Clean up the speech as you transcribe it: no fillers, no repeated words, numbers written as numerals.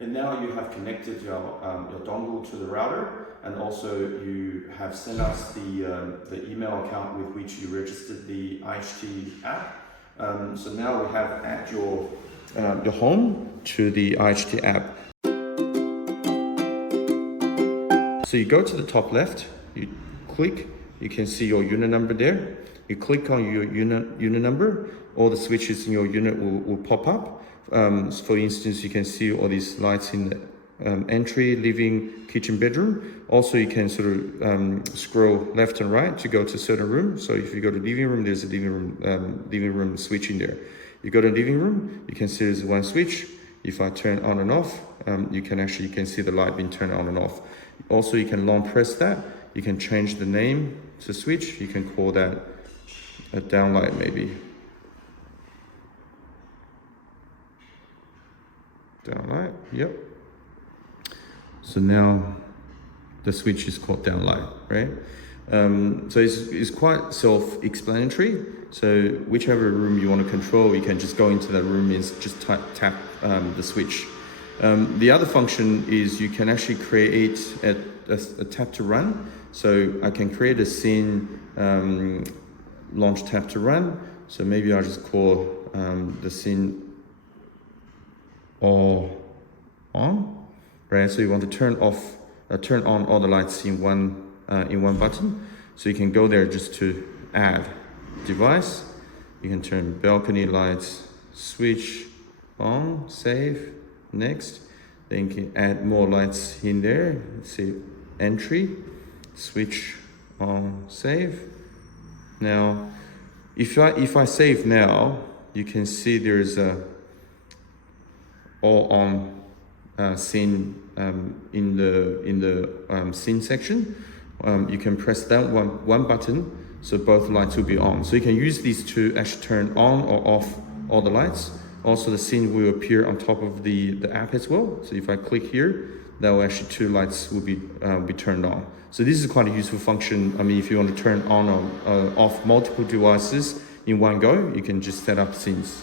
And now you have connected your dongle to the router, and also you have sent us the email account with which you registered the IHT app. So now we have add your home to the IHT app. So you go to the top left, you click, you can see your unit number there. You click on your unit number, all the switches in your unit will pop up. So for instance, you can see all these lights in the entry, living, kitchen, bedroom. Also, you can sort of scroll left and right to go to certain room. So if you go to living room, there's a living room switch in there. You go to living room, you can see there's one switch. If I turn on and off, you can see the light being turned on and off. Also, you can long press that. You can change the name to switch. You can call that a downlight maybe. Downlight, yep. So now the switch is called downlight, right? So it's quite self-explanatory. So whichever room you want to control, you can just go into that room and just tap the switch. The other function is you can actually create a tap to run. So I can create a scene launch tap to run. So maybe I'll just call the scene all on, right? So you want to turn on all the lights in one button. So you can go there just to add device. You can turn balcony lights, switch on, save, next. Then you can add more lights in there. Let's see, entry, switch on, save. Now, if I save now, you can see there's a all on scene in the scene section. You can press that one button, so both lights will be on. So you can use these to actually turn on or off all the lights. Also, the scene will appear on top of the app as well. So if I click here, that will actually two lights will be turned on. So this is quite a useful function. I mean, if you want to turn on or off multiple devices in one go, you can just set up scenes.